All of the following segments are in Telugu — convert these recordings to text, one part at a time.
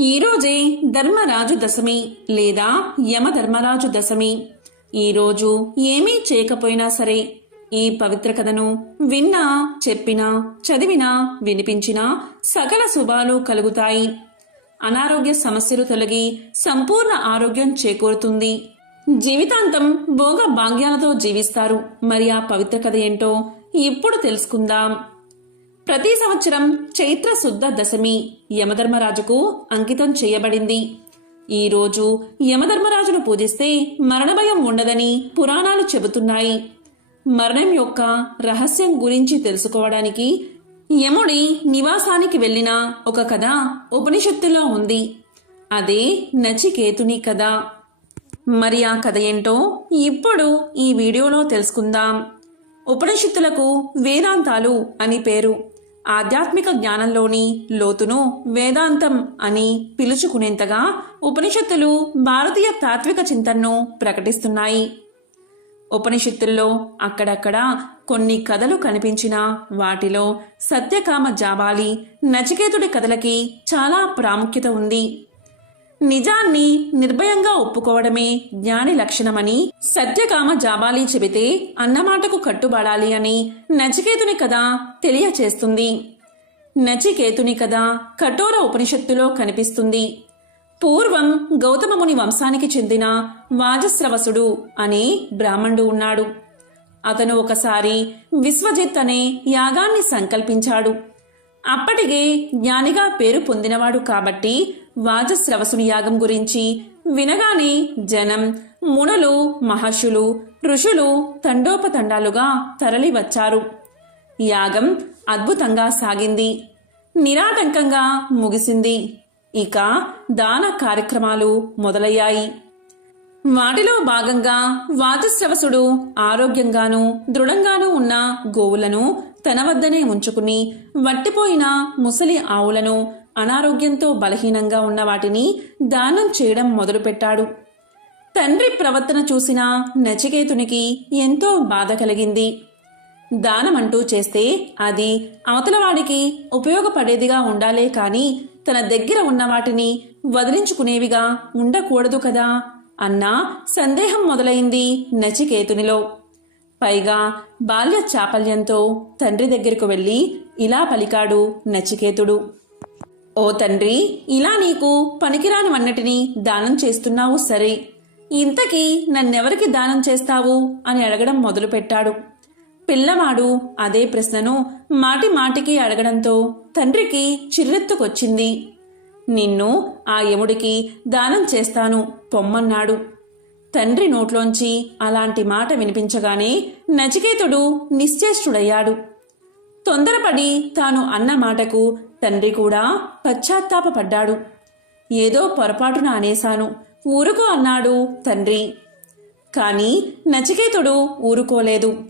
ఈరోజే ధర్మరాజు దశమి లేదా యమధర్మరాజు దశమి. ఈరోజు ఏమీ చేయకపోయినా సరే ఈ పవిత్ర కథను విన్నా చెప్పినా చదివినా వినిపించినా సకల శుభాలు కలుగుతాయి. అనారోగ్య సమస్యలు తొలగి సంపూర్ణ ఆరోగ్యం చేకూరుతుంది. జీవితాంతం భోగ భాగ్యాలతో జీవిస్తారు. మరి ఆ పవిత్ర కథ ఏంటో ఇప్పుడు తెలుసుకుందాం. ప్రతి సంవత్సరం చైత్ర శుద్ధ దశమి యమధర్మరాజుకు అంకితం చేయబడింది. ఈరోజు యమధర్మరాజును పూజిస్తే మరణ భయం ఉండదని పురాణాలు చెబుతున్నాయి. మరణం యొక్క రహస్యం గురించి తెలుసుకోవడానికి యముడి నివాసానికి వెళ్ళిన ఒక కథ ఉపనిషత్తులో ఉంది. అదే నచికేతుని కథ. మరి ఆ కథ ఏంటో ఇప్పుడు ఈ వీడియోలో తెలుసుకుందాం. ఉపనిషత్తులకు వేదాంతాలు అని పేరు. ఆధ్యాత్మిక జ్ఞానంలోని లోతును వేదాంతం అని పిలుచుకునేంతగా ఉపనిషత్తులు భారతీయ తాత్విక చింతనను ప్రకటిస్తున్నాయి. ఉపనిషత్తుల్లో అక్కడక్కడ కొన్ని కథలు కనిపించినా వాటిలో సత్యకామ జాబాలి నచికేతుడి కథలకి చాలా ప్రాముఖ్యత ఉంది. నిజాన్ని నిర్భయంగా ఒప్పుకోవడమే జ్ఞాని లక్షణమని సత్యకామ జాబాలి చెబితే అన్నమాటకు కట్టుబడాలి అని నచికేతుని కథ తెలియచేస్తుంది. నచికేతుని కథ కఠోర ఉపనిషత్తులో కనిపిస్తుంది. పూర్వం గౌతమముని వంశానికి చెందిన వాజస్రవసుడు అనే బ్రాహ్మణుడు ఉన్నాడు. అతను ఒకసారి విశ్వజిత్ అనే యాగాన్ని సంకల్పించాడు. అప్పటికే జ్ఞానిగా పేరు పొందినవాడు కాబట్టి వాజస్రవసుని యాగం గురించి వినగానే జనం మునులు మహర్షులు ఋషులు తండోపతండాలుగా తరలి వచ్చారు యాగం అద్భుతంగా సాగింది. నిరాటంకంగా ముగిసింది. ఇక దాన కార్యక్రమాలు మొదలయ్యాయి. వాటిలో భాగంగా వాజస్రవసుడు ఆరోగ్యంగానూ దృఢంగానూ ఉన్న గోవులను తన వద్దనే ఉంచుకుని వట్టిపోయిన ముసలి ఆవులను అనారోగ్యంతో బలహీనంగా ఉన్న వాటిని దానం చేయడం మొదలుపెట్టాడు. తండ్రి ప్రవర్తన చూసిన నచికేతునికి ఎంతో బాధ కలిగింది. దానమంటూ చేస్తే అది అవతలవాడికి ఉపయోగపడేదిగా ఉండాలే కాని తన దగ్గర ఉన్న వాటిని వదిలించుకునేవిగా ఉండకూడదు కదా అన్న సందేహం మొదలైంది నచికేతునిలో. పైగా బాల్య చాపల్యంతో తండ్రి దగ్గరకు వెళ్ళి ఇలా పలికాడు నచికేతుడు. ఓ తండ్రి ఇలా నీకు పనికిరానివన్నటిని దానం చేస్తున్నావు సరే. ఇంతకీ నన్నెవరికి దానం చేస్తావు అని అడగడం మొదలుపెట్టాడు. పిల్లవాడు అదే ప్రశ్నను మాటి మాటికి అడగడంతో తండ్రికి చిర్రెత్తుకొచ్చింది. నిన్ను ఆ యముడికి దానం చేస్తాను పొమ్మన్నాడు. తండ్రి నోట్లోంచి అలాంటి మాట వినిపించగానే నచికేతుడు నిశ్చేష్టుడయ్యాడు. తొందరపడి తాను అన్న మాటకు తండ్రి కూడా పశ్చాత్తాపపడ్డాడు. ఏదో పొరపాటున అనేశాను. ఊరుకో అన్నాడు తండ్రి. కాని నచికేతుడు ఊరుకోలేదు.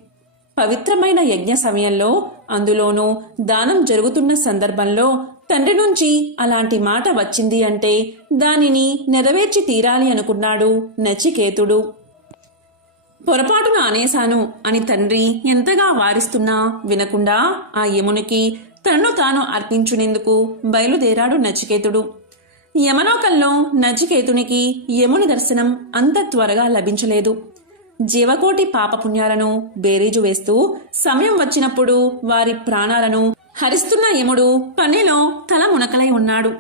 పవిత్రమైన యజ్ఞ సమయంలో అందులోనూ దానం జరుగుతున్న సందర్భంలో తండ్రి నుంచి అలాంటి మాట వచ్చింది అంటే దానిని నెరవేర్చి తీరాలి అనుకున్నాడు నచికేతుడు. పొరపాటున అనేశాను అని తండ్రి ఎంతగా వారిస్తున్నా వినకుండా ఆ యమునికి తనను తాను అర్పించునేందుకు బయలుదేరాడు నచికేతుడు. యమలోకంలో నచికేతునికి యముని దర్శనం అంత త్వరగా లభించలేదు. జీవకోటి పాపపుణ్యాలను బేరీజు వేస్తూ సమయం వచ్చినప్పుడు వారి ప్రాణాలను హరిస్తున్న యముడు పనిలో తల మునకలై ఉన్నాడు.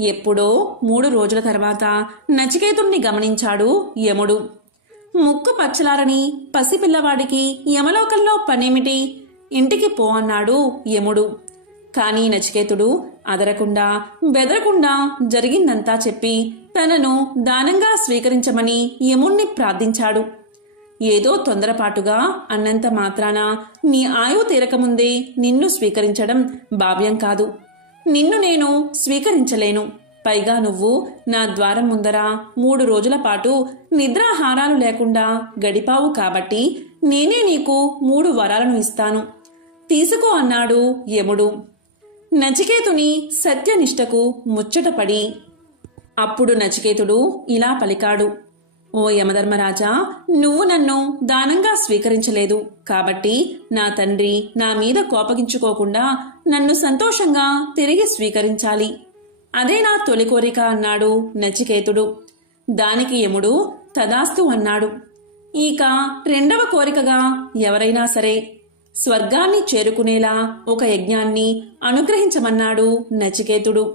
ఎప్పుడో మూడు రోజుల తర్వాత నచికేతుణ్ణి గమనించాడు యముడు. ముక్కు పచ్చలారని పసిపిల్లవాడికి యమలోకంలో పనేమిటి? ఇంటికి పో అన్నాడు యముడు. కానీ నచికేతుడు అదరకుండా బెదరకుండా జరిగిందంతా చెప్పి తనను దానంగా స్వీకరించమని యముణ్ణి ప్రార్థించాడు. ఏదో తొందరపాటుగా అన్నంత మాత్రాన నీ ఆయువు తీరకముందే నిన్ను స్వీకరించడం భావ్యం కాదు. నిన్ను నేను స్వీకరించలేను. పైగా నువ్వు నా ద్వారం ముందర మూడు రోజుల పాటు నిద్రాహారాలు లేకుండా గడిపావు కాబట్టి నేనే నీకు మూడు వరాలను ఇస్తాను. తీసుకో అన్నాడు యముడు. నచికేతుని సత్యనిష్టకు ముచ్చటపడి. అప్పుడు నచికేతుడు ఇలా పలికాడు. ఓ యమధర్మరాజా నువ్వు నన్ను దానంగా స్వీకరించలేదు. కాబట్టి నా తండ్రి నా మీద కోపగించుకోకుండా నన్ను సంతోషంగా తిరిగి స్వీకరించాలి. అదే నా తొలి కోరిక అన్నాడు నచికేతుడు. దానికి యముడు తదాస్తు అన్నాడు. ఇక రెండవ కోరికగా ఎవరైనా సరే స్వర్గాన్ని చేరుకునేలా ఒక యజ్ఞాన్ని అనుగ్రహించమన్నాడు నచికేతుడు.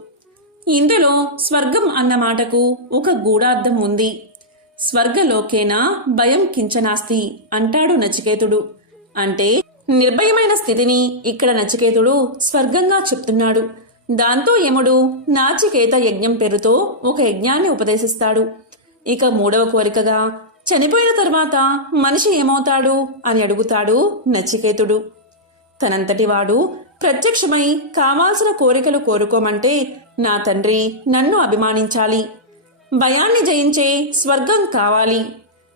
ఇందులో స్వర్గం అన్న మాటకు ఒక గూఢార్థం ఉంది. స్వర్గలోకేనా భయం కించనాస్తి అంటాడు నచికేతుడు. అంటే నిర్భయమైన స్థితిని ఇక్కడ నచికేతుడు స్వర్గంగా చెప్తున్నాడు. దాంతో యముడు నాచికేత యజ్ఞం పేరుతో ఒక యజ్ఞాన్ని ఉపదేశిస్తాడు. ఇక మూడవ కోరికగా చనిపోయిన తర్వాత మనిషి ఏమవుతాడు అని అడుగుతాడు నచికేతుడు తనంతటివాడు ప్రత్యక్షమై కావాల్సిన కోరికలు కోరుకోమంటే నా తండ్రి నన్ను అభిమానించాలి. భయాన్ని జయించే స్వర్గం కావాలి.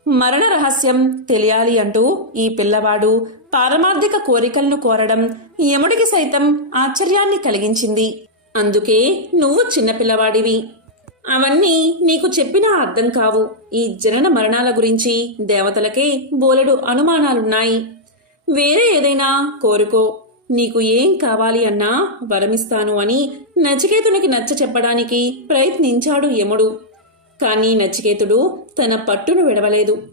మరణ రహస్యం తెలియాలి అంటూ ఈ పిల్లవాడు పారమార్థిక కోరికలను కోరడం యముడికి సైతం ఆశ్చర్యాన్ని కలిగించింది. అందుకే నువ్వు చిన్నపిల్లవాడివి అవన్నీ నీకు చెప్పినా అర్థం కావు. ఈ జనన మరణాల గురించి దేవతలకే బోలెడు అనుమానాలున్నాయి. వేరే ఏదైనా కోరుకో. నీకు ఏం కావాలి అన్నా వరమిస్తాను అని నచికేతునికి నచ్చ చెప్పడానికి ప్రయత్నించాడు యముడు. కానీ నచికేతుడు తన పట్టును విడవలేదు.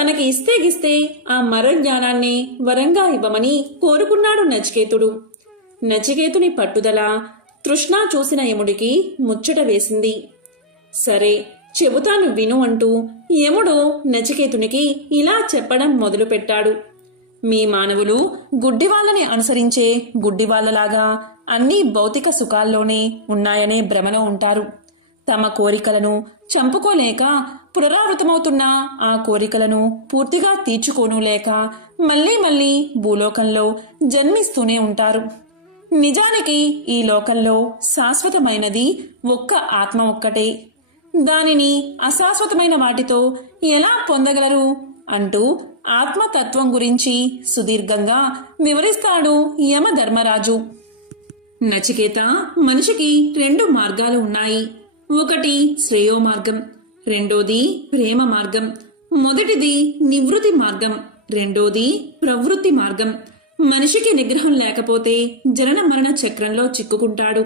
తనకి ఇస్తే గిస్తే ఆ మర జ్ఞానాన్ని వరంగా ఇవ్వమని కోరుకున్నాడు నచికేతుడు. నచికేతుని పట్టుదల తృష్ణ చూసిన యముడికి ముచ్చట వేసింది. సరే చెబుతాను విను అంటూ యముడు నచికేతునికి ఇలా చెప్పడం మొదలుపెట్టాడు. మీ మానవులు గుడ్డివాళ్ళని అనుసరించే గుడ్డివాళ్ళలాగా అన్ని భౌతిక సుఖాల్లోనే ఉన్నాయనే భ్రమలో ఉంటారు. తమ కోరికలను చంపుకోలేక పునరావృతమవుతున్న ఆ కోరికలను పూర్తిగా తీర్చుకోను లేక మళ్ళీ మళ్ళీ భూలోకంలో జన్మిస్తూనే ఉంటారు. నిజానికి ఈ లోకంలో శాశ్వతమైనది ఒక్క ఆత్మ ఒక్కటే. దానిని అశాశ్వతమైన వాటితో ఎలా పొందగలరు? అంటూ ఆత్మతత్వం గురించి సుదీర్ఘంగా వివరిస్తాడు యమధర్మరాజు. నచికేత మనిషికి రెండు మార్గాలు ఉన్నాయి. ఒకటి శ్రేయో మార్గం రెండోది ప్రేమ మార్గం మొదటిది నివృత్తి మార్గం రెండోది ప్రవృత్తి మార్గం. మనిషికి నిగ్రహం లేకపోతే జనన మరణ చక్రంలో చిక్కుకుంటాడు.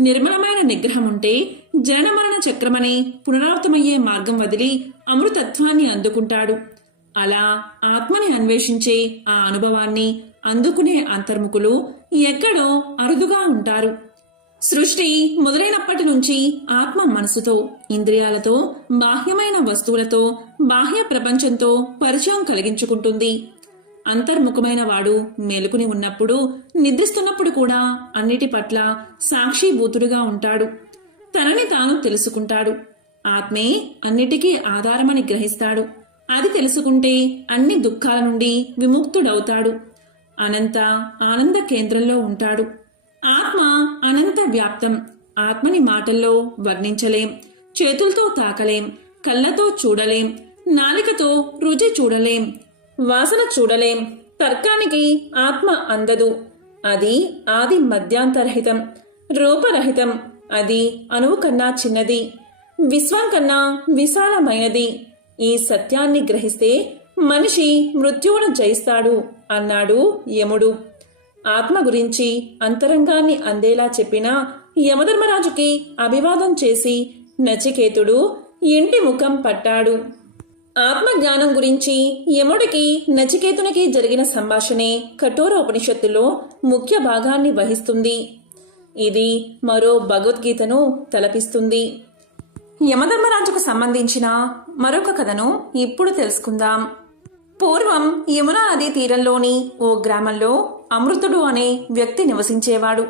నిర్మలమైన నిగ్రహం ఉంటే జనమరణ చక్రమనే పునరావృతమయ్యే మార్గం వదిలి అమృతత్వాన్ని అందుకుంటాడు. అలా ఆత్మని అన్వేషించే ఆ అనుభవాన్ని అందుకునే అంతర్ముఖులు ఎక్కడో అరుదుగా ఉంటారు. సృష్టి మొదలైనప్పటి నుంచి ఆత్మ మనసుతో ఇంద్రియాలతో బాహ్యమైన వస్తువులతో బాహ్య ప్రపంచంతో పరిచయం కలిగించుకుంటుంది. అంతర్ముఖమైన వాడు మేలుకుని ఉన్నప్పుడు నిద్రిస్తున్నప్పుడు కూడా అన్నిటి పట్ల సాక్షిభూతుడుగా ఉంటాడు. తనని తాను తెలుసుకుంటాడు. ఆత్మే అన్నిటికీ ఆధారమని గ్రహిస్తాడు. అది తెలుసుకుంటే అన్ని దుఃఖాల నుండి విముక్తుడవుతాడు. అనంత ఆనంద కేంద్రంలో ఉంటాడు. ఆత్మ అనంత వ్యాప్తం. ఆత్మని మాటల్లో వర్ణించలేం. చేతులతో తాకలేం. కళ్ళతో చూడలేం. నాలికతో రుచి చూడలేం. వాసన చూడలేం. తర్కానికి ఆత్మ అందదు. అది ఆది మధ్యాంతరహితం రూపరహితం. అది అణువు కన్నా చిన్నది విశ్వం కన్నా విశాలమైనది. ఈ సత్యాన్ని గ్రహిస్తే మనిషి మృత్యువును జయిస్తాడు అన్నాడు యముడు. ఆత్మ గురించి అంతరంగాన్ని అందేలా చెప్పిన యమధర్మరాజుకి అభివాదం చేసి నచికేతుడు ఇంటి ముఖం పట్టాడు. ఆత్మజ్ఞానం గురించి యముడికి నచికేతునికి జరిగిన సంభాషణే కఠోర ఉపనిషత్తులో ముఖ్య భాగాన్ని వహిస్తుంది. ఇది మరో భగవద్గీతను తలపిస్తుంది. యమధర్మరాజుకు సంబంధించిన మరొక కథను ఇప్పుడు తెలుసుకుందాం. పూర్వం యమునా నదీ తీరంలోని ఓ గ్రామంలో అమృతుడు అనే వ్యక్తి నివసించేవాడు.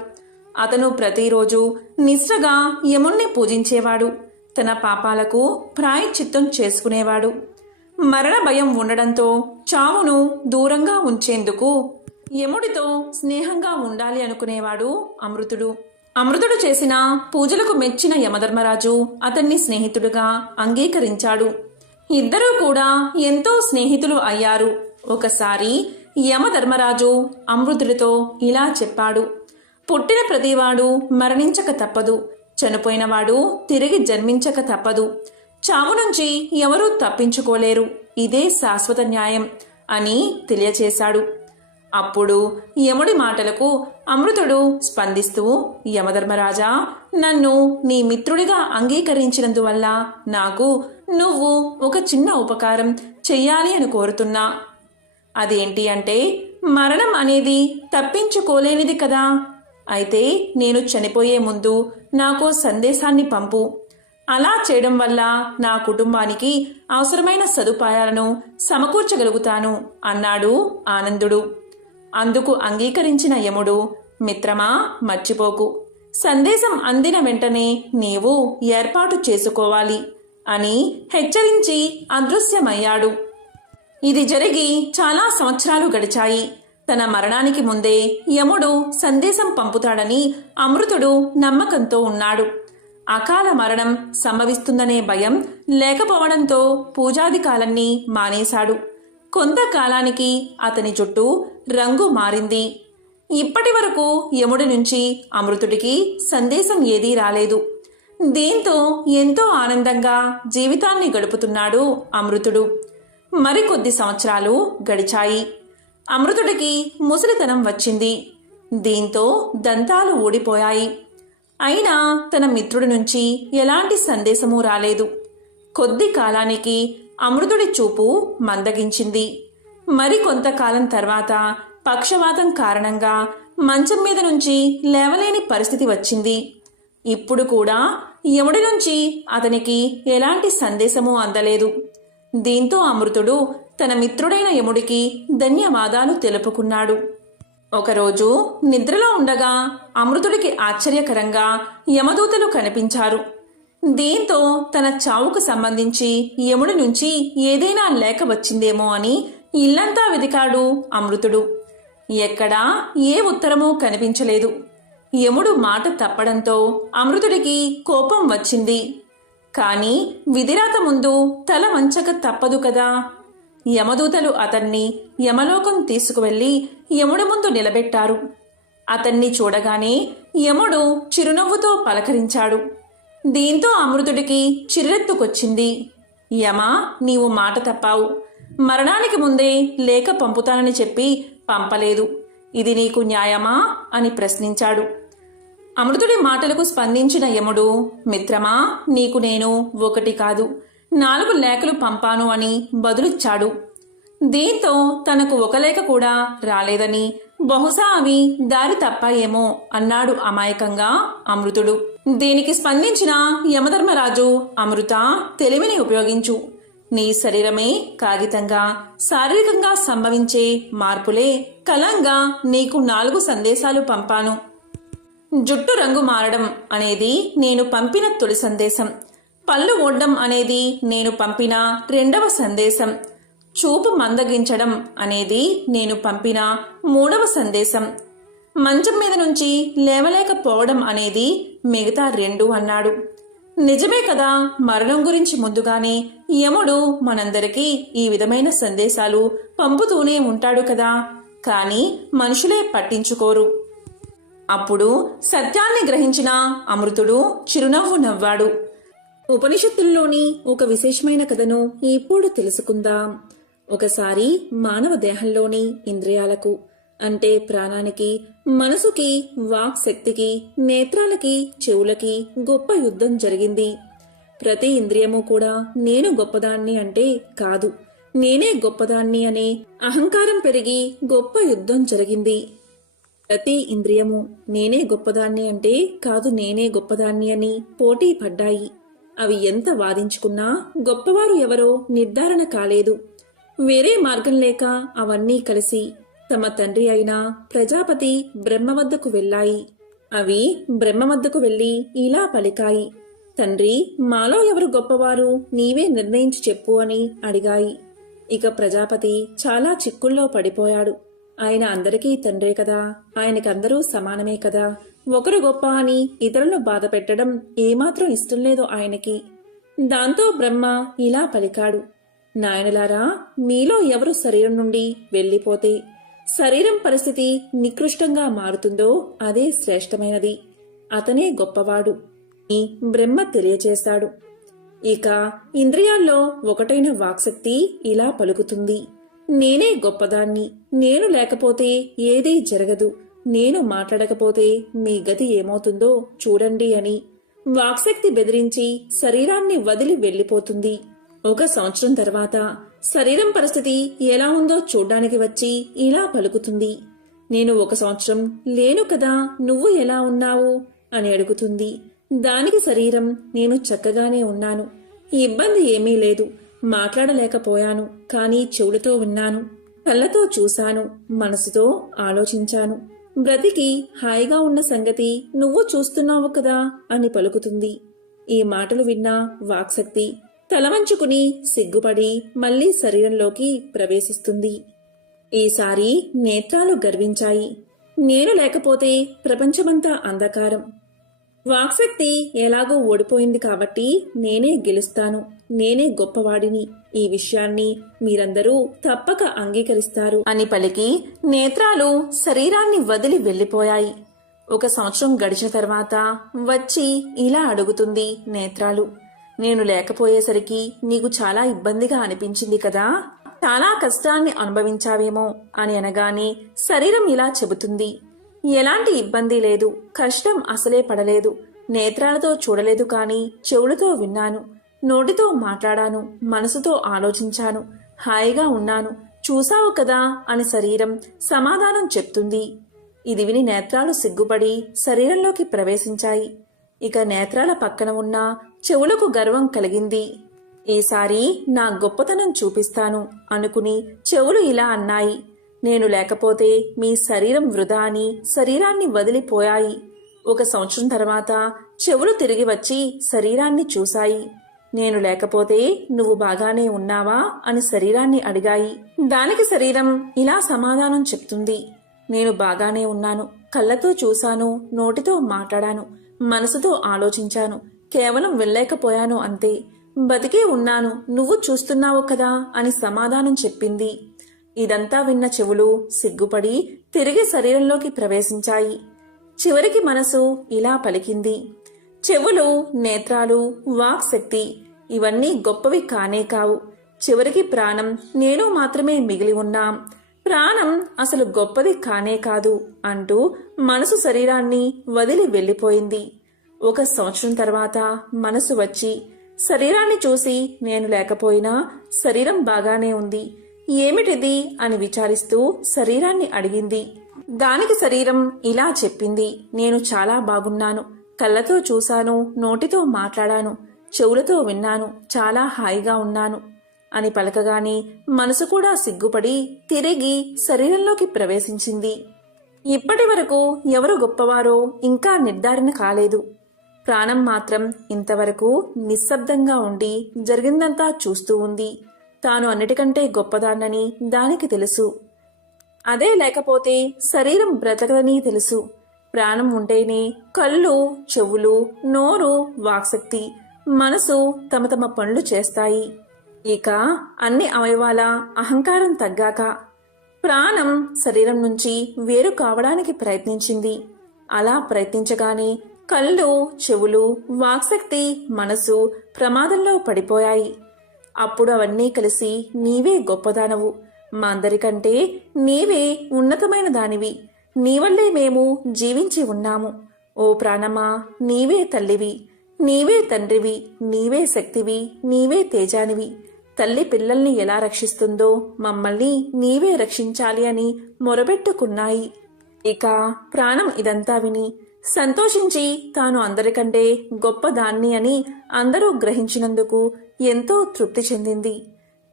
అతను ప్రతిరోజు నిష్ఠగా యముణ్ణి పూజించేవాడు. తన పాపాలకు ప్రాయశ్చిత్తం చేసుకునేవాడు. మరణ భయం ఉండడంతో చావును దూరంగా ఉంచేందుకు యముడితో స్నేహంగా ఉండాలి అనుకునేవాడు అమృతుడు. అమృతుడు చేసిన పూజలకు మెచ్చిన యమధర్మరాజు అతన్ని స్నేహితుడుగా అంగీకరించాడు. ఇద్దరూ కూడా ఎంతో స్నేహితులు అయ్యారు. ఒకసారి యమధర్మరాజు అమృతుడితో ఇలా చెప్పాడు. పుట్టిన ప్రతివాడు మరణించక తప్పదు. చనిపోయినవాడు తిరిగి జన్మించక తప్పదు. చావు నుంచి ఎవరూ తప్పించుకోలేరు. ఇదే శాశ్వత న్యాయం అని తెలియచేశాడు. అప్పుడు యముడి మాటలకు అమృతుడు స్పందిస్తూ యమధర్మరాజా నన్ను నీ మిత్రుడిగా అంగీకరించినందువల్ల నాకు నువ్వు ఒక చిన్న ఉపకారం చెయ్యాలి అని కోరుతున్నా. అదేంటి అంటే మరణం అనేది తప్పించుకోలేనిది కదా. అయితే నేను చనిపోయే ముందు నాకు సందేశాన్ని పంపు. అలా చేయడం వల్ల నా కుటుంబానికి అవసరమైన సదుపాయాలను సమకూర్చగలుగుతాను అన్నాడు ఆనందుడు. అందుకు అంగీకరించిన యముడు మిత్రమా మర్చిపోకు. సందేశం అందిన వెంటనే నీవు ఏర్పాటు చేసుకోవాలి అని హెచ్చరించి అదృశ్యమయ్యాడు. ఇది జరిగి చాలా సంవత్సరాలు గడిచాయి. తన మరణానికి ముందే యముడు సందేశం పంపుతాడని అమృతుడు నమ్మకంతో ఉన్నాడు. అకాల మరణం సంభవిస్తుందనే భయం లేకపోవడంతో పూజాదికాలన్నీ మానేశాడు. కొంతకాలానికి అతని జుట్టు రంగు మారింది. ఇప్పటి వరకు యముడి నుంచి అమృతుడికి సందేశం ఏదీ రాలేదు. దీంతో ఎంతో ఆనందంగా జీవితాన్ని గడుపుతున్నాడు అమృతుడు. మరికొద్ది సంవత్సరాలు గడిచాయి. అమృతుడికి ముసలితనం వచ్చింది. దీంతో దంతాలు ఊడిపోయాయి. అయినా తన మిత్రుడి నుంచి ఎలాంటి సందేశమూ రాలేదు. కొద్ది కాలానికి అమృతుడి చూపు మందగించింది. మరి కొంతకాలం తర్వాత పక్షవాతం కారణంగా మంచం మీద నుంచి లేవలేని పరిస్థితి వచ్చింది. ఇప్పుడు కూడా యముడి నుంచి అతనికి ఎలాంటి సందేశమూ అందలేదు. దీంతో అమృతుడు తన మిత్రుడైన యముడికి ధన్యవాదాలు తెలుపుకున్నాడు. ఒకరోజు నిద్రలో ఉండగా అమృతుడికి ఆశ్చర్యకరంగా యమదూతలు కనిపించారు. దీంతో తన చావుకు సంబంధించి యముడి నుంచి ఏదైనా లేఖ వచ్చిందేమో అని ఇల్లంతా వెదికాడు అమృతుడు. ఎక్కడా ఏ ఉత్తరమూ కనిపించలేదు. యముడు మాట తప్పడంతో అమృతుడికి కోపం వచ్చింది. కాని విధిరాత ముందు తల వంచక తప్పదు కదా? యమదూతలు అతన్ని యమలోకం తీసుకువెళ్ళి యముడి ముందు నిలబెట్టారు. అతన్ని చూడగానే యముడు చిరునవ్వుతో పలకరించాడు. దీంతో అమృతుడికి చిరెత్తుకొచ్చింది యమ నీవు మాట తప్పావు. మరణానికి ముందే లేఖ పంపుతానని చెప్పి పంపలేదు. ఇది నీకు న్యాయమా? అని ప్రశ్నించాడు. అమృతుడి మాటలకు స్పందించిన యముడు మిత్రమా నీకు నేను ఒకటి కాదు. నాలుగు లేఖలు పంపాను అని బదులిచ్చాడు. దీంతో తనకు ఒక లేఖ కూడా రాలేదని బహుశా అవి దారి తప్పాయేమో అన్నాడు అమాయకంగా అమృతుడు. దీనికి స్పందించిన యమధర్మరాజు అమృత తెలివిని ఉపయోగించు. నీ శరీరమే కాగితంగా శారీరకంగా సంభవించే మార్పులే. కలంగా నీకు నాలుగు సందేశాలు పంపాను. జుట్టు రంగు మారడం అనేది నేను పంపిన తొలి సందేశం. పళ్ళు ఓడ్డం అనేది నేను పంపిన రెండవ సందేశం. చూపు మందగించడం అనేది నేను పంపిన మూడవ సందేశం. మంచం మీద నుంచి లేవలేకపోవడం అనేది మిగతా రెండు అన్నాడు. నిజమే కదా మరణం గురించి ముందుగానే యముడు మనందరికీ ఈ విధమైన సందేశాలు పంపుతూనే ఉంటాడు కదా. కానీ మనుషులే పట్టించుకోరు. అప్పుడు సత్యాన్ని గ్రహించిన అమృతుడు చిరునవ్వు నవ్వాడు. ఉపనిషత్తుల్లోని ఒక విశేషమైన కథను ఇప్పుడు తెలుసుకుందాం. ఒకసారి మానవ దేహంలోని ఇంద్రియాలకు అంటే ప్రాణానికి మనసుకి వాక్ శక్తికి నేత్రాలకి చెవులకి గొప్ప యుద్ధం జరిగింది. ప్రతి ఇంద్రియము కూడా నేను గొప్పదాన్ని అంటే కాదు. నేనే గొప్పదాన్ని అనే అహంకారం పెరిగి గొప్ప యుద్ధం జరిగింది. ప్రతి ఇంద్రియము నేనే గొప్పదాన్ని అంటే కాదు నేనే గొప్పదాన్ని అని పోటీ పడ్డాయి. అవి ఎంత వాదించుకున్నా గొప్పవారు ఎవరో నిర్ధారణ కాలేదు. వేరే మార్గం లేక అవన్నీ కలిసి తమ తండ్రి అయిన ప్రజాపతి బ్రహ్మ వద్దకు వెళ్ళాయి. అవి బ్రహ్మ వద్దకు వెళ్ళి ఇలా పలికాయి. తండ్రి మాలో ఎవరు గొప్పవారు నీవే నిర్ణయించి చెప్పు అని అడిగాయి. ఇక ప్రజాపతి చాలా చిక్కుల్లో పడిపోయాడు. ఆయన అందరికీ తండ్రే కదా. ఆయనకందరూ సమానమే కదా. ఒకరు గొప్ప అని ఇతరులను బాధ పెట్టడం ఏమాత్రం ఇష్టం లేదు ఆయనకి. దాంతో బ్రహ్మ ఇలా పలికాడు. నాయనలారా మీలో ఎవరు శరీరం నుండి వెళ్ళిపోతే శరీరం పరిస్థితి నికృష్టంగా మారుతుందో అదే శ్రేష్టమైనది. అతనే గొప్పవాడు బ్రహ్మ తెలియచేశాడు ఇక ఇంద్రియాల్లో ఒకటైన వాక్శక్తి ఇలా పలుకుతుంది. నేనే గొప్పదాన్ని నేను లేకపోతే ఏదీ జరగదు. నేను మాట్లాడకపోతే మీ గతి ఏమవుతుందో చూడండి అని వాక్శక్తి బెదిరించి శరీరాన్ని వదిలి వెళ్ళిపోతుంది ఒక సంవత్సరం తర్వాత శరీరం పరిస్థితి ఎలా ఉందో చూడ్డానికి వచ్చి ఇలా పలుకుతుంది. నేను ఒక సంవత్సరం లేను కదా నువ్వు ఎలా ఉన్నావు? అని అడుగుతుంది. దానికి శరీరం నేను చక్కగానే ఉన్నాను. ఇబ్బంది ఏమీ లేదు. మాట్లాడలేకపోయాను కానీ చెవులతో విన్నాను. కళ్ళతో చూశాను మనసుతో ఆలోచించాను. బ్రతికి హాయిగా ఉన్న సంగతి నువ్వు చూస్తున్నావు కదా అని పలుకుతుంది. ఈ మాటలు విన్నా వాక్శక్తి తలవంచుకుని సిగ్గుపడి మళ్ళీ శరీరంలోకి ప్రవేశిస్తుంది. ఈసారి నేత్రాలు గర్వించాయి. నేను లేకపోతే ప్రపంచమంతా అంధకారం. వాక్శక్తి ఎలాగో ఓడిపోయింది కాబట్టి నేనే గెలుస్తాను. నేనే గొప్పవాడిని. ఈ విషయాన్ని మీరందరూ తప్పక అంగీకరిస్తారు. అని పలికి నేత్రాలు శరీరాన్ని వదిలి వెళ్ళిపోయాయి ఒక సంవత్సరం గడిచిన తర్వాత వచ్చి ఇలా అడుగుతుంది నేత్రాలు. నేను లేకపోయేసరికి నీకు చాలా ఇబ్బందిగా అనిపించింది కదా? చాలా కష్టాన్ని అనుభవించావేమో అని అనగానే శరీరం ఇలా చెబుతుంది. ఎలాంటి ఇబ్బంది లేదు కష్టం అసలే పడలేదు. నేత్రాలతో చూడలేదు కాని చెవులతో విన్నాను. నోటితో మాట్లాడాను మనసుతో ఆలోచించాను. హాయిగా ఉన్నాను. చూశావు కదా అని శరీరం సమాధానం చెప్తుంది. ఇది విని నేత్రాలు సిగ్గుపడి శరీరంలోకి ప్రవేశించాయి. ఇక నేత్రాల పక్కన ఉన్న చెవులకు గర్వం కలిగింది. ఈసారి నా గొప్పతనం చూపిస్తాను అనుకుని చెవులు ఇలా అన్నాయి. నేను లేకపోతే మీ శరీరం వృధా అని శరీరాన్ని వదిలిపోయాయి. ఒక సంవత్సరం తర్వాత చెవులు తిరిగి వచ్చి శరీరాన్ని చూశాయి. నేను లేకపోతే నువ్వు బాగానే ఉన్నావా అని శరీరాన్ని అడిగాయి. దానికి శరీరం ఇలా సమాధానం చెప్తుంది. నేను బాగానే ఉన్నాను. కళ్ళతో చూశాను. నోటితో మాట్లాడాను. మనసుతో ఆలోచించాను. కేవలం వెళ్ళలేకపోయాను అంతే. బతికే ఉన్నాను. నువ్వు చూస్తున్నావు కదా అని సమాధానం చెప్పింది. ఇదంతా విన్న చెవులు సిగ్గుపడి తిరిగి శరీరంలోకి ప్రవేశించాయి. చివరికి మనసు ఇలా పలికింది. చెవులు నేత్రాలు వాక్ శక్తి ఇవన్నీ గొప్పవి కానే కావు. చివరికి ప్రాణం నేను మాత్రమే మిగిలి ఉన్నాం. ప్రాణం అసలు గొప్పది కానే కాదు అంటూ మనసు శరీరాన్ని వదిలి వెళ్ళిపోయింది. ఒక సంవత్సరం తర్వాత మనసు వచ్చి శరీరాన్ని చూసి నేను లేకపోయినా శరీరం బాగానే ఉంది. ఏమిటిది? అని విచారిస్తూ శరీరాన్ని అడిగింది. దానికి శరీరం ఇలా చెప్పింది నేను చాలా బాగున్నాను. కళ్ళతో చూశాను నోటితో మాట్లాడాను చెవులతో విన్నాను చాలా హాయిగా ఉన్నాను అని పలకగానే మనసు కూడా సిగ్గుపడి తిరిగి శరీరంలోకి ప్రవేశించింది. ఇప్పటి వరకు ఎవరు గొప్పవారో ఇంకా నిర్ధారణ కాలేదు. ప్రాణం మాత్రం ఇంతవరకు నిశ్శబ్దంగా ఉండి జరిగిందంతా చూస్తూ ఉంది. తాను అన్నిటికంటే గొప్పదాన్నని దానికి తెలుసు. అదే లేకపోతే శరీరం బ్రతకదని తెలుసు. ప్రాణం ఉంటేనే కళ్ళు చెవులు నోరు వాక్శక్తి మనసు తమ తమ పనులు చేస్తాయి. ఇక అన్ని అవయవాల అహంకారం తగ్గాక ప్రాణం శరీరం నుంచి వేరు కావడానికి ప్రయత్నించింది. అలా ప్రయత్నించగానే కళ్ళు చెవులు వాక్శక్తి మనసు ప్రమాదంలో పడిపోయాయి. అప్పుడు అవన్నీ కలిసి నీవే గొప్పదానవు. మా అందరికంటే నీవే ఉన్నతమైన దానివి. నీ వల్లే మేము జీవించి ఉన్నాము. ఓ ప్రాణమా నీవే తల్లివి. నీవే తండ్రివి నీవే శక్తివి నీవే తేజానివి. తల్లి పిల్లల్ని ఎలా రక్షిస్తుందో మమ్మల్ని నీవే రక్షించాలి అని మొరబెట్టుకున్నాయి ఇక ప్రాణం ఇదంతా విని సంతోషించి తాను అందరికంటే గొప్పదాన్ని అని అందరూ గ్రహించినందుకు ఎంతో తృప్తి చెందింది.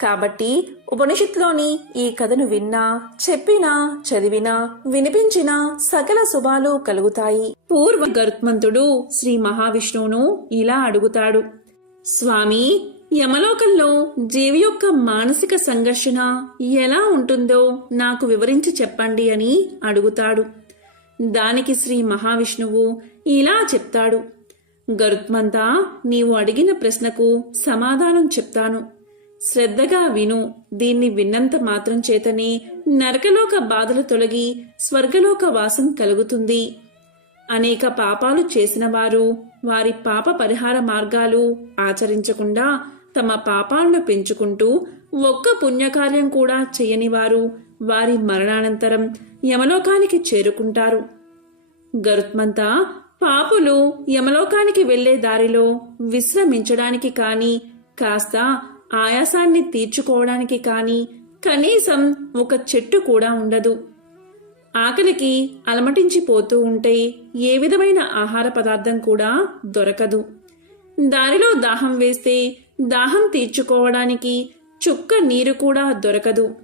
కాబట్టి ఉపనిషత్లోని ఈ కథను విన్నా చెప్పినా చదివినా వినిపించినా సకల శుభాలు కలుగుతాయి. పూర్వ గరుత్మంతుడు శ్రీ మహావిష్ణువును ఇలా అడుగుతాడు. స్వామి యమలోకంలో జీవి యొక్క మానసిక సంఘర్షణ ఎలా ఉంటుందో నాకు వివరించి చెప్పండి అని అడుగుతాడు. దానికి శ్రీ మహావిష్ణువు ఇలా చెప్తాడు. గరుత్మంతా నీవు అడిగిన ప్రశ్నకు సమాధానం చెప్తాను. శ్రద్ధగా విను. దీన్ని విన్నంత మాత్రం చేతనే నరకలోక బాధలు తొలగి స్వర్గలోక వాసం కలుగుతుంది. అనేక పాపాలు చేసిన వారు వారి పాప పరిహార మార్గాలు ఆచరించకుండా తమ పాపాలను పెంచుకుంటూ ఒక్క పుణ్యకార్యం కూడా చేయని వారు వారి మరణానంతరం యమలోకానికి చేరుకుంటారు. గరుత్మంతా పాపులు యమలోకానికి వెళ్ళే దారిలో విశ్రమించడానికి కాని కాస్త ఆయాసాన్ని తీర్చుకోవడానికి కానీ కనీసం ఒక చెట్టు కూడా ఉండదు. ఆకలికి అలమటించిపోతూ ఉంటే ఏ విధమైన ఆహార పదార్థం కూడా దొరకదు. దారిలో దాహం వేస్తే దాహం తీర్చుకోవడానికి చుక్క నీరు కూడా దొరకదు.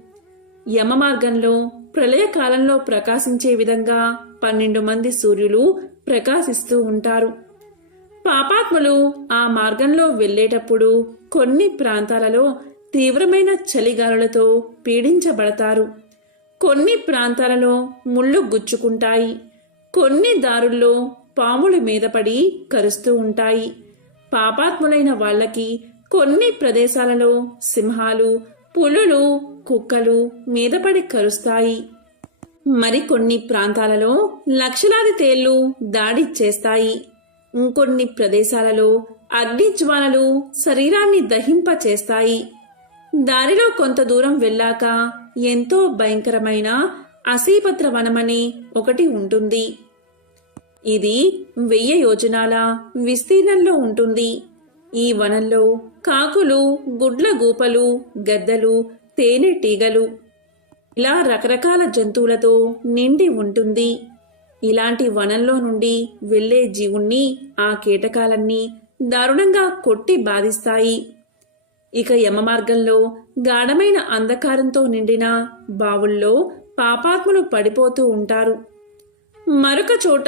యమ మార్గంలో ప్రళయకాలంలో ప్రకాశించే విధంగా పన్నెండు మంది సూర్యులు ప్రకాశిస్తూ ఉంటారు. పాపాత్ములు ఆ మార్గంలో వెళ్ళేటప్పుడు కొన్ని ప్రాంతాలలో తీవ్రమైన చలిగాలులతో పీడించబడతారు. కొన్ని ప్రాంతాలలో ముళ్ళు గుచ్చుకుంటాయి. కొన్ని దారుల్లో పాములు మీద పడి కరుస్తూ ఉంటాయి. పాపాత్ములైన వాళ్ళకి కొన్ని ప్రదేశాలలో సింహాలు పులులు కుక్కలు మీదపడి కరుస్తాయి. మరికొన్ని ప్రాంతాలలో లక్షలాది తేళ్ళు దాడి చేస్తాయి. ఇంకొన్ని ప్రదేశాలలో అగ్నిజ్వాలలు శరీరాన్ని దహింప చేస్తాయి దారిలో కొంత దూరం వెళ్ళాక ఎంతో భయంకరమైన అసీపత్ర వనమని ఒకటి ఉంటుంది. ఇది వెయ్యి యోజనాల విస్తీర్ణంలో ఉంటుంది. ఈ వనంలో కాకులు గుడ్ల గూపలు గద్దలు తేనెటీగలు ఇలా రకరకాల జంతువులతో నిండి ఉంటుంది. ఇలాంటి వనంలో నుండి వెళ్ళే జీవుణ్ణి ఆ కీటకాలన్నీ దారుణంగా కొట్టి బాధిస్తాయి. ఇక యమ మార్గంలో గాఢమైన అంధకారంతో నిండిన బావుల్లో పాపాత్ములు పడిపోతూ ఉంటారు. మరొక చోట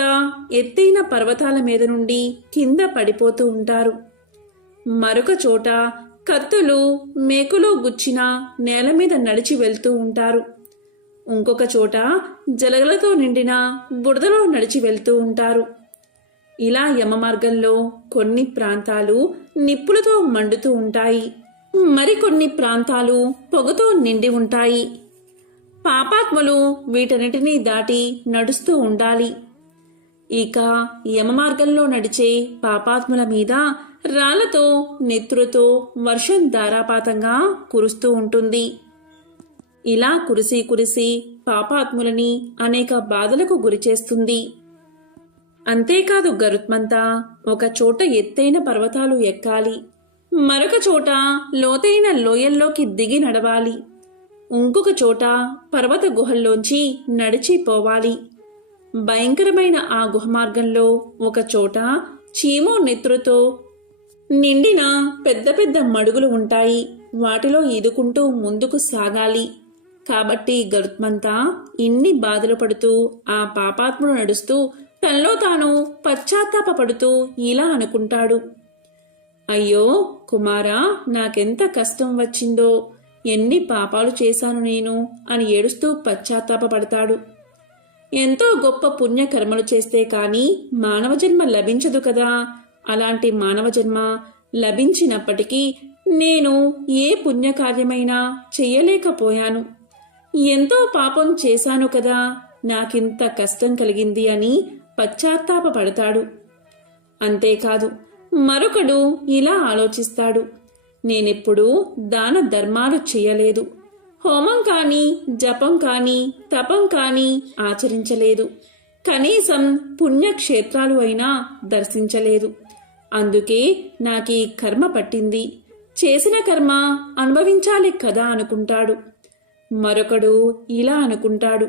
ఎత్తైన పర్వతాల మీద నుండి కింద పడిపోతూ ఉంటారు. మరొక చోట కత్తులు మేకులు గుచ్చిన నేల మీద నడిచి వెళ్తూ ఉంటారు. ఇంకొక చోట జలగలతో నిండిన బురదలో నడిచి వెళ్తూ ఉంటారు. ఇలా యమ మార్గంలో కొన్ని ప్రాంతాలు నిప్పులతో మండుతూ ఉంటాయి. మరికొన్ని ప్రాంతాలు పొగతో నిండి ఉంటాయి. పాపాత్ములు వీటన్నిటినీ దాటి నడుస్తూ ఉండాలి. ఇక యమ మార్గంలో నడిచే పాపాత్ముల మీద రాళ్ళతో నెత్తురుతో వర్షం ధారాపాతంగా కురుస్తూ ఉంటుంది. ఇలా కురిసి కురిసి పాపాత్ములని అనేక బాధలకు గురిచేస్తుంది అంతేకాదు గరుత్మంతా ఒక చోట ఎత్తైన పర్వతాలు ఎక్కాలి. మరొక చోట లోతైన లోయల్లోకి దిగి నడవాలి. ఇంకొక చోట పర్వత గుహల్లోంచి నడిచిపోవాలి భయంకరమైన ఆ గుహ మార్గంలో ఒక చోట చీమో నెత్రుతో నిండిన పెద్ద పెద్ద మడుగులు ఉంటాయి. వాటిలో ఈదుకుంటూ ముందుకు సాగాలి. కాబట్టి గరుత్మంతా ఇన్ని బాధలు పడుతూ ఆ పాపాత్ముడు నడుస్తూ తనలో తాను పశ్చాత్తాపపడుతూ ఇలా అనుకుంటాడు. అయ్యో కుమారా నాకెంత కష్టం వచ్చిందో ఎన్ని పాపాలు చేశాను నేను అని ఏడుస్తూ పశ్చాత్తాపపడతాడు. ఎంతో గొప్ప పుణ్యకర్మలు చేస్తే కాని మానవ జన్మ లభించదు కదా. అలాంటి మానవ జన్మ లభించినప్పటికీ నేను ఏ పుణ్యకార్యమైనా చెయ్యలేకపోయాను ఎంతో పాపం చేశాను కదా నాకింత కష్టం కలిగింది అని పశ్చాత్తాపపడతాడు. అంతేకాదు మరొకడు ఇలా ఆలోచిస్తాడు. నేనెప్పుడూ దాన ధర్మాలు చేయలేదు. హోమం కాని జపం కాని తపం కాని ఆచరించలేదు. కనీసం పుణ్యక్షేత్రాలు అయినా దర్శించలేదు. అందుకే నాకీ కర్మ పట్టింది. చేసిన కర్మ అనుభవించాలి కదా అనుకుంటాడు. మరొకడు ఇలా అనుకుంటాడు.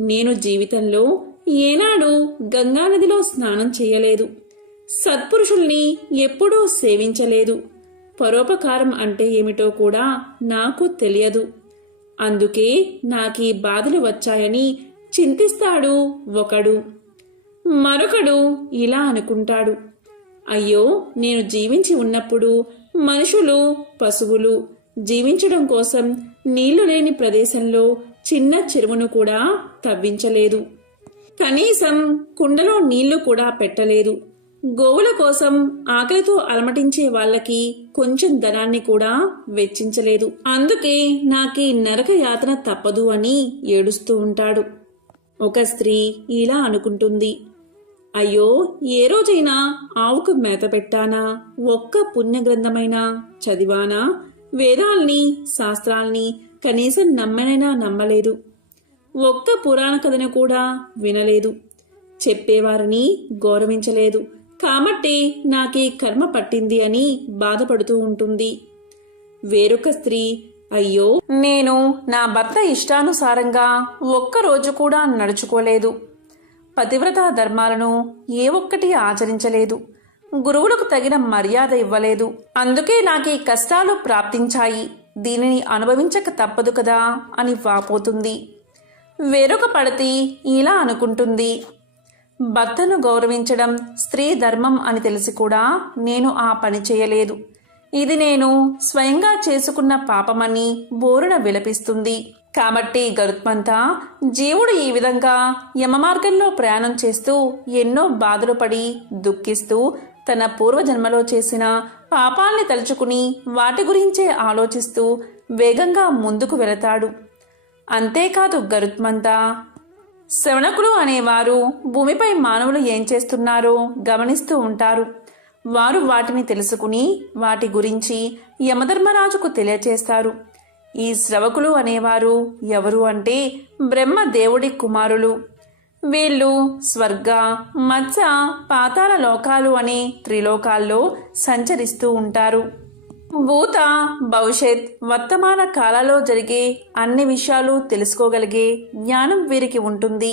నేను జీవితంలో ఏనాడు గంగానదిలో స్నానం చేయలేదు. సత్పురుషుల్ని ఎప్పుడూ సేవించలేదు. పరోపకారం అంటే ఏమిటో కూడా నాకు తెలియదు. అందుకే నాకీ బాధలు వచ్చాయని చింతిస్తాడు ఒకడు. మరొకడు ఇలా అనుకుంటాడు. అయ్యో నేను జీవించి ఉన్నప్పుడు మనుషులు పశువులు జీవించడం కోసం నీళ్ళు లేని ప్రదేశంలో చిన్న చెరువును కూడా తవ్వించలేదు. కనీసం కుండలో నీళ్ళు కూడా పెట్టలేదు. గోవుల కోసం ఆకలితో అలమటించే వాళ్ళకి కొంచెం ధనాన్ని కూడా వెచ్చించలేదు. అందుకే నాకీ నరక యాతన తప్పదు అని ఏడుస్తూ ఉంటాడు. ఒక స్త్రీ ఇలా అనుకుంటుంది. అయ్యో ఏ రోజైనా ఆవుకు మేత పెట్టానా? ఒక్క పుణ్యగ్రంథమైనా చదివానా? వేదాల్ని శాస్త్రాల్ని కనీసం నమ్మనైనా నమ్మలేదు. ఒక్క పురాణ కథను కూడా వినలేదు. చెప్పేవారిని గౌరవించలేదు. కాబట్టి నాకీ కర్మ పట్టింది అని బాధపడుతూ ఉంటుంది. వేరొక స్త్రీ అయ్యో! నేను నా భర్త ఇష్టానుసారంగా ఒక్కరోజు కూడా నడుచుకోలేదు. పతివ్రత ధర్మాలను ఏ ఒక్కటి ఆచరించలేదు. గురువులకు తగిన మర్యాద ఇవ్వలేదు. అందుకే నాకు ఈ కష్టాలు ప్రాప్తించాయి. దీనిని అనుభవించక తప్పదు కదా అని వాపోతుంది. వేరొక పడతి ఇలా అనుకుంటుంది. భర్తను గౌరవించడం స్త్రీ ధర్మం అని తెలిసి కూడా నేను ఆ పని చేయలేదు. ఇది నేను స్వయంగా చేసుకున్న పాపమని బోరున విలపిస్తుంది. కాబట్టి గరుత్మంతా జీవుడు ఈ విధంగా యమమార్గంలో ప్రయాణం చేస్తూ ఎన్నో బాధలు పడి దుఃఖిస్తూ తన పూర్వజన్మలో చేసిన పాపాల్ని తలుచుకుని వాటి గురించే ఆలోచిస్తూ వేగంగా ముందుకు వెళతాడు. అంతేకాదు గరుత్మంతా శవణకులు అనేవారు భూమిపై మానవులు ఏం చేస్తున్నారో గమనిస్తూ ఉంటారు. వారు వాటిని తెలుసుకుని వాటి గురించి యమధర్మరాజుకు తెలియచేస్తారు. ఈ శ్రవకులు అనేవారు ఎవరు అంటే బ్రహ్మ దేవుడి కుమారులు. వీళ్ళు స్వర్గ మత్స్య పాతాల లోకాలు అనే త్రిలోకాల్లో సంచరిస్తూ ఉంటారు. భూత భవిష్యత్ వర్తమాన కాలాల్లో జరిగే అన్ని విషయాలు తెలుసుకోగలిగే జ్ఞానం వీరికి ఉంటుంది.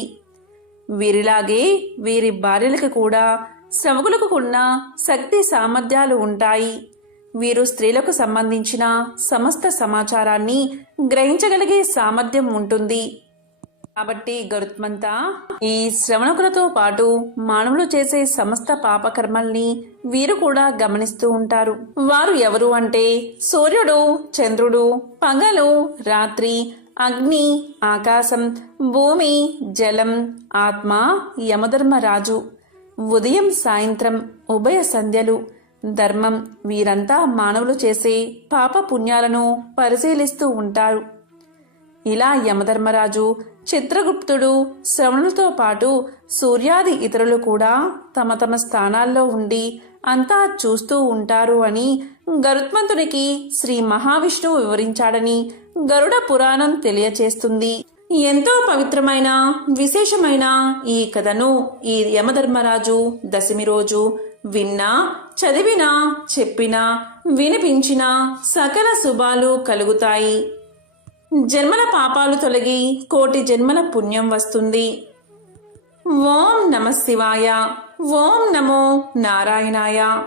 వీరిలాగే వీరి భార్యలకు కూడా శ్రవకులకు ఉన్న శక్తి సామర్థ్యాలు ఉంటాయి. వీరు స్త్రీలకు సంబంధించిన సమస్త సమాచారాన్ని గ్రహించగలిగే సామర్థ్యం ఉంటుంది. కాబట్టి గరుత్మంతా ఈ శ్రవణకులతో పాటు మానవులు చేసే సమస్త పాపకర్మల్ని వీరు కూడా గమనిస్తూ ఉంటారు. వారు ఎవరు అంటే సూర్యుడు చంద్రుడు పగలు రాత్రి అగ్ని ఆకాశం భూమి జలం ఆత్మ యమధర్మరాజు ఉదయం సాయంత్రం ఉభయ సంధ్యలు. ధర్మం వీరంతా మానవులు చేసే పాప పుణ్యాలను పరిశీలిస్తూ ఉంటారు. ఇలా యమధర్మరాజు చిత్రగుప్తుడు శ్రవణులతో పాటు సూర్యాది ఇతరులు కూడా తమ తమ స్థానాల్లో ఉండి అంతా చూస్తూ ఉంటారు అని గరుత్మంతునికి శ్రీ మహావిష్ణువు వివరించాడని గరుడ పురాణం తెలియచేస్తుంది. ఎంతో పవిత్రమైన విశేషమైన ఈ కథను ఈ యమధర్మరాజు దశమి రోజు విన్నా చదివినా చెప్పినా వినిపించినా సకల శుభాలు కలుగుతాయి. జన్మల పాపాలు తొలగి కోటి జన్మల పుణ్యం వస్తుంది. ఓం నమ శివాయ. ఓం నమో నారాయణాయ.